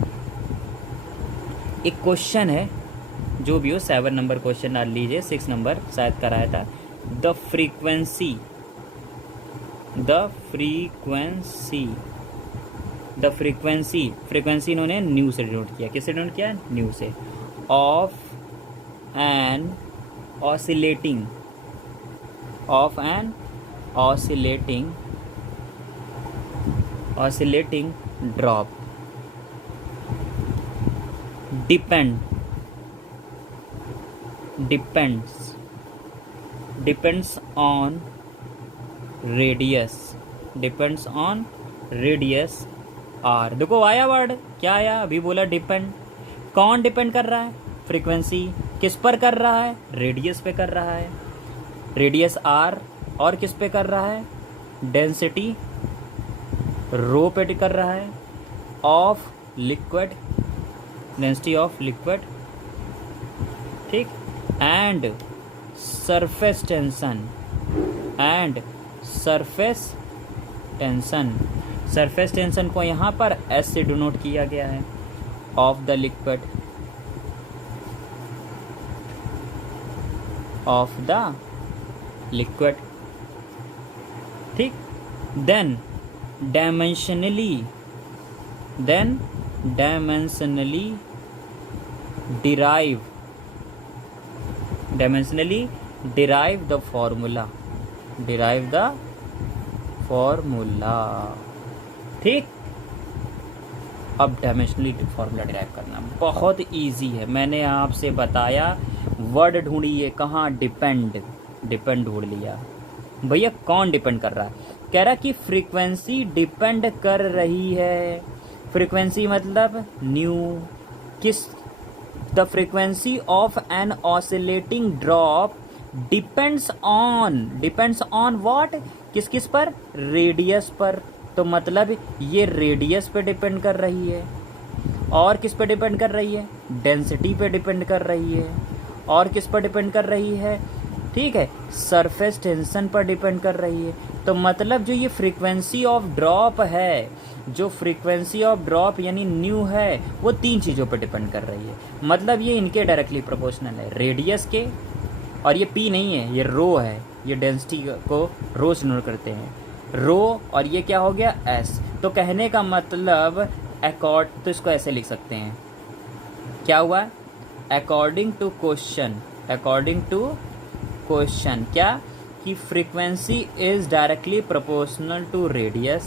एक क्वेश्चन है, जो भी हो 7 नंबर क्वेश्चन डाल लीजिए, 6 नंबर शायद कराया था। द फ्रीक्वेंसी इन्होंने न्यू से डिनोट किया, किससे डिनोट किया न्यू से, of an oscillating drop depends on radius r। देखो आया वर्ड, क्या आया, अभी बोला डिपेंड। कौन डिपेंड कर रहा है, फ्रीक्वेंसी, किस पर कर रहा है, रेडियस पे कर रहा है, रेडियस r, और किस पे कर रहा है, डेंसिटी रो पे कर रहा है, of liquid, density of liquid, ठीक, एंड सरफेस टेंशन को यहाँ पर एस से डिनोट किया गया है, ऑफ द लिक्विड, ठीक। Then dimensionally derive the formula, ठीक। अब डायमेंशनली फॉर्मूला डिराइव करना बहुत इजी है, मैंने आपसे बताया। वर्ड ढूंढिए, कहाँ डिपेंड ढूंढ लिया भैया। कौन डिपेंड कर रहा है, कह रहा कि फ्रीक्वेंसी डिपेंड कर रही है, फ्रीक्वेंसी मतलब न्यू, किस, the frequency of an oscillating drop depends on what, किस किस पर, रेडियस पर। तो मतलब ये रेडियस पे डिपेंड कर रही है, और किस पे डिपेंड कर रही है, डेंसिटी पे डिपेंड कर रही है, और किस पर डिपेंड कर रही है, ठीक है, सरफेस टेंशन पर डिपेंड कर रही है। तो मतलब जो ये फ्रीक्वेंसी ऑफ ड्रॉप है, जो फ्रीक्वेंसी ऑफ ड्रॉप यानी न्यू है, वो 3 चीज़ों पर डिपेंड कर रही है। मतलब ये इनके डायरेक्टली प्रोपोर्शनल है, रेडियस के, और ये पी नहीं है, ये रो है, ये डेंसिटी को रो से नोट करते हैं, रो, और ये क्या हो गया, एस। तो कहने का मतलब अकॉर्ड, तो इसको ऐसे लिख सकते हैं, क्या हुआ, अकॉर्डिंग टू क्वेश्चन क्या, कि frequency is directly proportional to radius,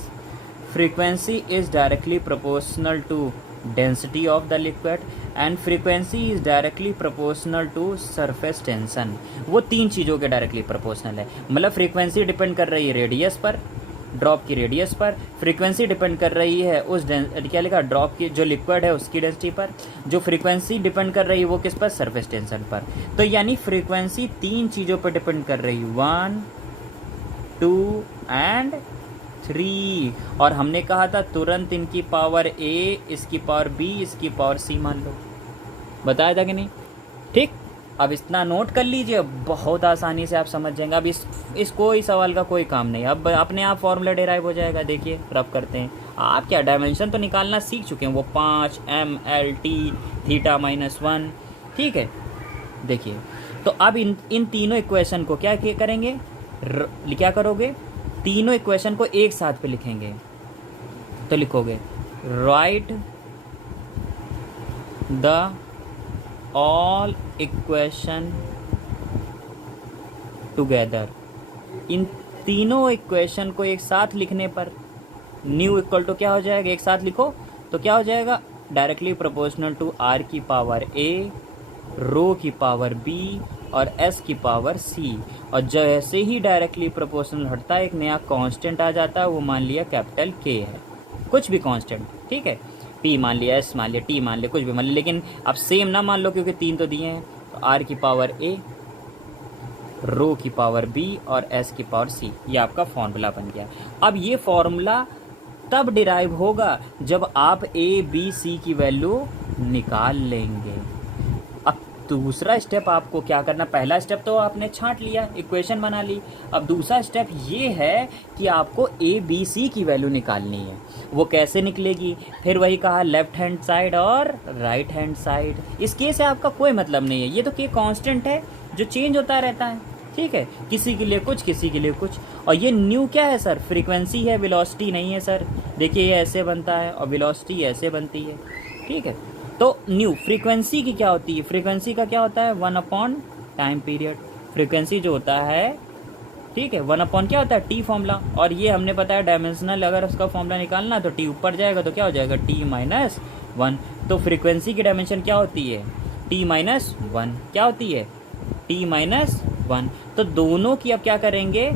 frequency is directly proportional to density of the liquid, and frequency is directly proportional to surface tension. वो 3 चीज़ों के डायरेक्टली प्रोपोर्शनल है। मतलब फ्रीक्वेंसी डिपेंड कर रही है रेडियस पर, ड्रॉप की रेडियस पर, फ्रीक्वेंसी डिपेंड कर रही है उस क्या लिखा, ड्रॉप की जो लिक्विड है उसकी डेंसिटी पर, जो फ्रीक्वेंसी डिपेंड कर रही है वो किस पर, सरफेस टेंशन पर। तो यानी फ्रीक्वेंसी 3 चीज़ों पर डिपेंड कर रही है, 1, 2 एंड 3। और हमने कहा था तुरंत इनकी पावर A, इसकी पावर B, इसकी पावर C मान लो, बताया था कि नहीं, ठीक। अब इतना नोट कर लीजिए, बहुत आसानी से आप समझ जाएंगे। अब इस कोई सवाल का कोई काम नहीं, अब अपने आप फॉर्मूला डिराइव हो जाएगा। देखिए रब करते हैं, आप क्या डायमेंशन तो निकालना सीख चुके हैं, वो 5 mLT θ-1, ठीक है। देखिए तो अब इन तीनों इक्वेशन को क्या करेंगे, क्या करोगे, तीनों इक्वेशन को एक साथ पे लिखेंगे। तो लिखोगे write the all equation together. इन तीनों इक्वेशन को एक साथ लिखने पर न्यू इक्वल टू क्या हो जाएगा, एक साथ लिखो तो क्या हो जाएगा, डायरेक्टली प्रोपोर्शनल टू R की पावर A, रो की पावर B और S की पावर C। और जैसे ही डायरेक्टली प्रोपोर्शनल हटता है एक नया कांस्टेंट आ जाता है, वो मान लिया कैपिटल K है, कुछ भी कांस्टेंट, ठीक है, P मान लिया, S मान लिया, T मान लिया, कुछ भी मान लिया, लेकिन अब सेम ना मान लो क्योंकि 3 तो दिए हैं। तो R की पावर A, रो की पावर B और S की पावर C, ये आपका फॉर्मूला बन गया। अब ये फॉर्मूला तब डिराइव होगा जब आप A, B, C की वैल्यू निकाल लेंगे। अब दूसरा स्टेप आपको क्या करना, पहला स्टेप तो आपने छांट लिया, इक्वेशन बना ली। अब दूसरा स्टेप ये है कि आपको A, B, C की वैल्यू निकालनी है। वो कैसे निकलेगी, फिर वही कहा, लेफ्ट हैंड साइड और राइट हैंड साइड। इस केस से आपका कोई मतलब नहीं है, ये तो K कांस्टेंट है जो चेंज होता रहता है, ठीक है, किसी के लिए कुछ, किसी के लिए कुछ। और ये न्यू क्या है सर, फ्रीक्वेंसी है, वेलोसिटी नहीं है सर। देखिए ये ऐसे बनता है और वेलोसिटी ऐसे बनती है, ठीक है। तो न्यू फ्रीक्वेंसी की क्या होती है, फ्रीक्वेंसी का क्या होता है, 1 टाइम पीरियड। फ्रीक्वेंसी जो होता है, ठीक है, 1 क्या होता है, T फॉर्मूला। और ये हमने बताया डायमेंशनल, अगर उसका फॉर्मूला निकालना तो T ऊपर जाएगा तो क्या हो जाएगा, T-1। तो फ्रीक्वेंसी की डायमेंशन क्या होती है, T-1 क्या होती है, T-1। तो दोनों की अब क्या करेंगे,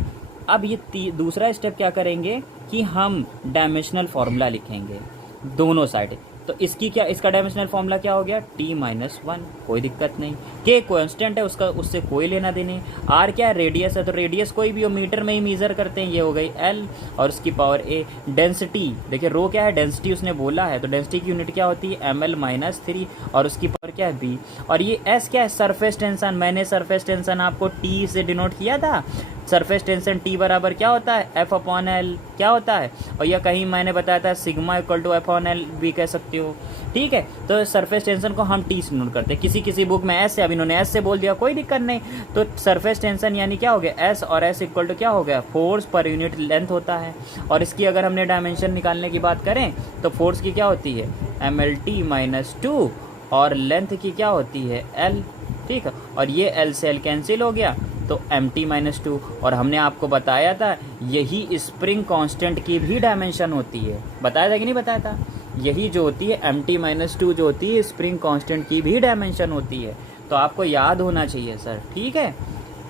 अब ये दूसरा स्टेप क्या करेंगे कि हम डायमेंशनल फार्मूला लिखेंगे दोनों साइड। तो इसकी क्या, इसका डायमेंशनल फार्मूला क्या हो गया, T-1, कोई दिक्कत नहीं। K कांस्टेंट है, उसका उससे कोई लेना देने। R क्या है, रेडियस है, तो रेडियस कोई भी हो, मीटर में ही मेजर करते हैं, ये हो गई L और उसकी पावर A। डेंसिटी देखिए, रो क्या है, डेंसिटी उसने बोला है, तो डेंसिटी की यूनिट क्या होती है, ml-3 और उसकी पावर क्या है, B। और ये S क्या है, सरफेस टेंशन। मैंने सरफेस टेंशन आपको T से डिनोट किया था। सरफेस टेंशन T बराबर क्या होता है, F/L क्या होता है, और यह कहीं मैंने बताया था सिग्मा इक्वल टू F/L भी कह सकते हो, ठीक है। तो सरफेस टेंशन को हम T से नोट करते हैं, किसी बुक में S से, अब इन्होंने S से बोल दिया, कोई दिक्कत नहीं। तो सरफेस टेंशन यानी क्या हो गया, S, और S इक्वल टू क्या हो गया, फोर्स पर यूनिट लेंथ होता है। और इसकी अगर हमने डायमेंशन निकालने की बात करें तो फोर्स की क्या होती है, mlt-2 और लेंथ की क्या होती है, L, ठीक है। और ये L से L कैंसिल हो गया तो mt-2। और हमने आपको बताया था यही स्प्रिंग कांस्टेंट की भी डायमेंशन होती है, बताया था कि नहीं बताया था, यही जो होती है mt-2 जो होती है स्प्रिंग कांस्टेंट की भी डायमेंशन होती है। तो आपको याद होना चाहिए सर, ठीक है,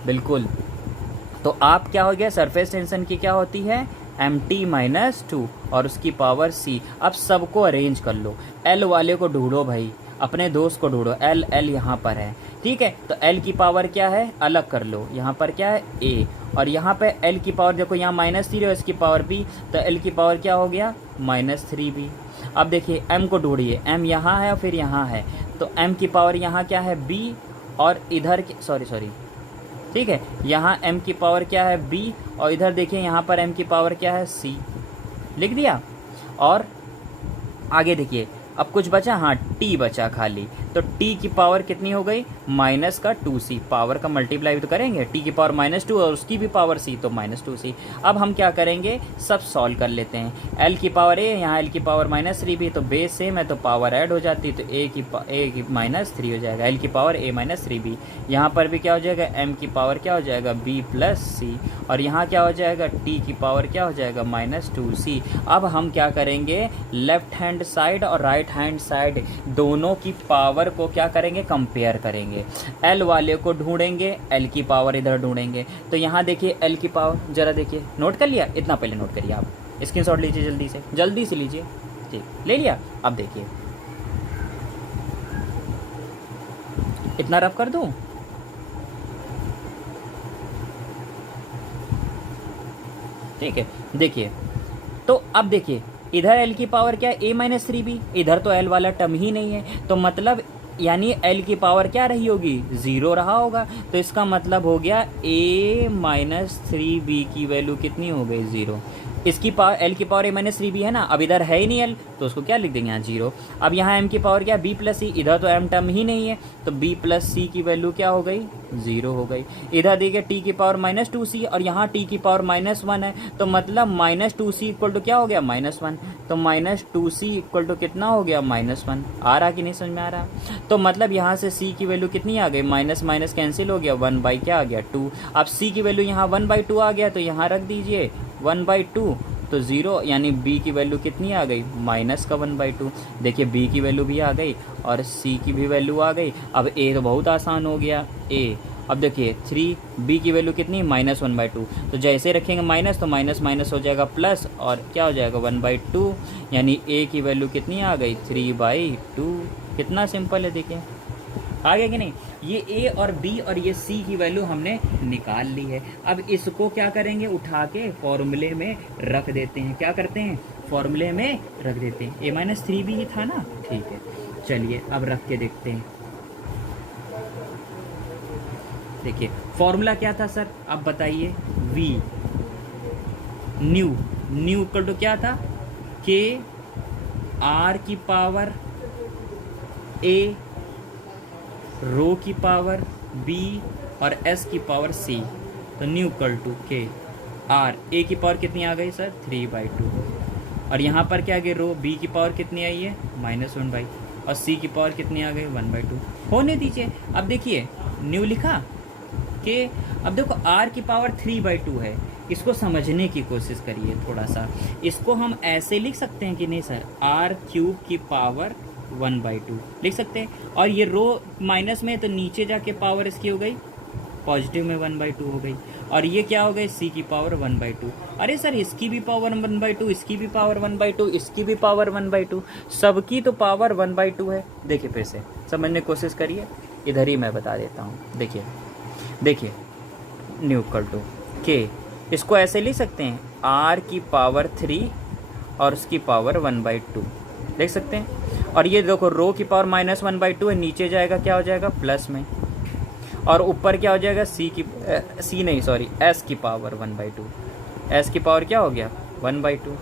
बिल्कुल। तो आप क्या हो गया, सरफेस टेंशन की क्या होती है, mt-2 और उसकी पावर C। अब सबको अरेंज कर लो, L वाले को ढूंढो भाई, अपने दोस्त को ढूंढो, एल एल यहाँ पर है, ठीक है। तो एल की पावर क्या है, अलग कर लो, यहाँ पर क्या है ए, और यहाँ पे एल की पावर देखो, यहाँ -3 और इसकी पावर बी, तो एल की पावर क्या हो गया -3b। अब देखिए एम को ढूंढिए, एम यहाँ है और फिर यहाँ है, तो एम की पावर यहाँ क्या है बी, और इधर सॉरी ठीक है, यहाँ m की पावर क्या है b, और इधर देखिए यहाँ पर m की पावर क्या है c, लिख दिया। और आगे देखिए अब कुछ बचा, हाँ t बचा खाली, तो t की पावर कितनी हो गई -2c, पावर का मल्टीप्लाई भी तो करेंगे, t की पावर -2 और उसकी भी पावर c, तो -2c। अब हम क्या करेंगे, सब सॉल्व कर लेते हैं। l की पावर a, यहाँ l की पावर -3b, तो बेस सेम है तो पावर ऐड हो जाती, तो a की -3 हो जाएगा, l की पावर a -3b। यहाँ पर भी क्या हो जाएगा, m की पावर क्या हो जाएगा b + c, और यहाँ क्या हो जाएगा t की पावर क्या हो जाएगा -2c। अब हम क्या करेंगे, लेफ्ट हैंड साइड और राइट हैंड साइड दोनों की पावर को क्या करेंगे, कंपेयर करेंगे। एल वाले को ढूंढेंगे, एल की पावर इधर ढूंढेंगे, तो यहाँ देखिए एल की पावर, जरा देखिए, नोट कर लिया, इतना पहले नोट करिए, आप स्क्रीनशॉट लीजिए जल्दी से लीजिए, ठीक ले लिया। अब देखिए इतना रफ कर दूं, ठीक है। देखिए तो अब देखिए इधर l की पावर क्या है a-3b, इधर तो l वाला टर्म ही नहीं है, तो मतलब यानी l की पावर क्या रही होगी, 0 रहा होगा, तो इसका मतलब हो गया a-3b की वैल्यू कितनी हो गई 0। इसकी पावर l की पावर a-3b है ना, अब इधर है ही नहीं l, तो उसको क्या लिख देंगे यहाँ 0। अब यहाँ m की पावर क्या b + c, इधर तो m टर्म ही नहीं है, तो b + c की वैल्यू क्या हो गई 0 हो गई। इधर देखिए t की पावर -2c और यहाँ t की पावर -1 है, तो मतलब -2c इक्वल टू क्या हो गया -1, तो -2c इक्वल टू कितना हो गया -1। आ रहा कि नहीं समझ में आ रहा, तो मतलब यहाँ से c की वैल्यू कितनी आ गई, माइनस माइनस कैंसिल हो गया, 1 क्या आ गया 2। अब c की वैल्यू यहाँ 1/2 आ गया, तो यहाँ रख दीजिए 1/2, तो 0, यानी b की वैल्यू कितनी आ गई -1/2। देखिए b की वैल्यू भी आ गई और c की भी वैल्यू आ गई। अब a तो बहुत आसान हो गया, a, अब देखिए 3b की वैल्यू कितनी -1/2, तो जैसे रखेंगे माइनस तो माइनस माइनस हो जाएगा प्लस, और क्या हो जाएगा 1/2, यानी a की वैल्यू कितनी आ गई 3/2। कितना सिंपल है, देखिए आ गया कि नहीं। ये a और b और ये c की वैल्यू हमने निकाल ली है। अब इसको क्या करेंगे, उठा के फॉर्मूले में रख देते हैं। क्या करते हैं, फॉर्मूले में रख देते हैं। a-3b ही था ना, ठीक है, चलिए अब रख के देखते हैं। देखिए फॉर्मूला क्या था सर, अब बताइए, v न्यू इक्वल टू क्या था, k r की पावर a, रो की पावर b और s की पावर c, तो nu equal to k r, a की पावर कितनी आ गई सर 3/2, और यहाँ पर क्या आ गई रो, b की पावर कितनी आई है -1/, और c की पावर कितनी आ गई 1/2। होने दीजिए। अब देखिए न्यू लिखा के, अब देखो r की पावर 3/2 है, इसको समझने की कोशिश करिए थोड़ा सा। इसको हम ऐसे लिख सकते हैं कि नहीं सर, r³ की पावर 1/2 लिख सकते हैं, और ये रो माइनस में तो नीचे जाके पावर इसकी हो गई पॉजिटिव में 1/2 हो गई, और ये क्या हो गई c की पावर 1/2। अरे सर इसकी भी पावर 1/2, इसकी भी पावर 1/2, इसकी भी पावर 1/2, सबकी तो पावर 1/2 है। देखिए फिर से समझने की कोशिश करिए, इधर ही मैं बता देता हूँ। देखिए न्यू इक्वल टू k, इसको ऐसे लिख सकते हैं r की पावर 3 और उसकी पावर 1/2 देख सकते हैं, और ये देखो रो की पावर -1/2 है, नीचे जाएगा क्या हो जाएगा प्लस में, और ऊपर क्या हो जाएगा s की पावर 1/2, s की पावर क्या हो गया 1/2।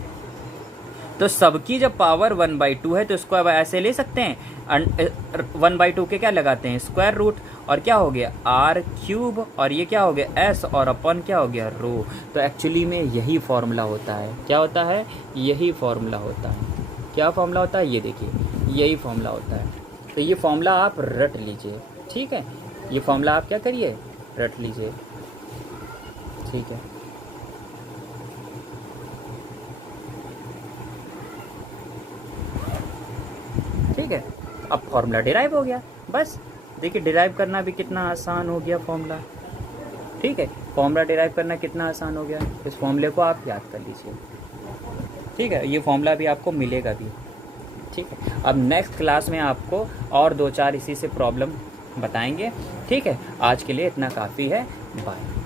तो सबकी जब पावर 1/2 है तो इसको अब ऐसे ले सकते हैं, 1/2 के क्या लगाते हैं स्क्वायर रूट, और क्या हो गया r³, और ये क्या हो गया s, और अपन क्या हो गया रो। तो एक्चुअली में यही फॉर्मूला होता है, क्या होता है, यही फॉर्मूला होता है। क्या फॉर्मूला होता है, ये देखिए यही फॉर्मूला होता है। तो ये फॉर्मूला आप रट लीजिए, ठीक है, ये फॉर्मूला आप क्या करिए रट लीजिए, ठीक है। ठीक है, अब फॉर्मूला डिराइव हो गया, बस देखिए डिराइव करना भी कितना आसान हो गया फॉर्मूला, ठीक है, फॉर्मूला डिराइव करना कितना आसान हो गया। इस फॉर्मूले को आप याद कर लीजिए, ठीक है, ये फॉर्मूला भी आपको मिलेगा भी, ठीक है। अब नेक्स्ट क्लास में आपको और 2-4 इसी से प्रॉब्लम बताएंगे, ठीक है। आज के लिए इतना काफ़ी है, बाय।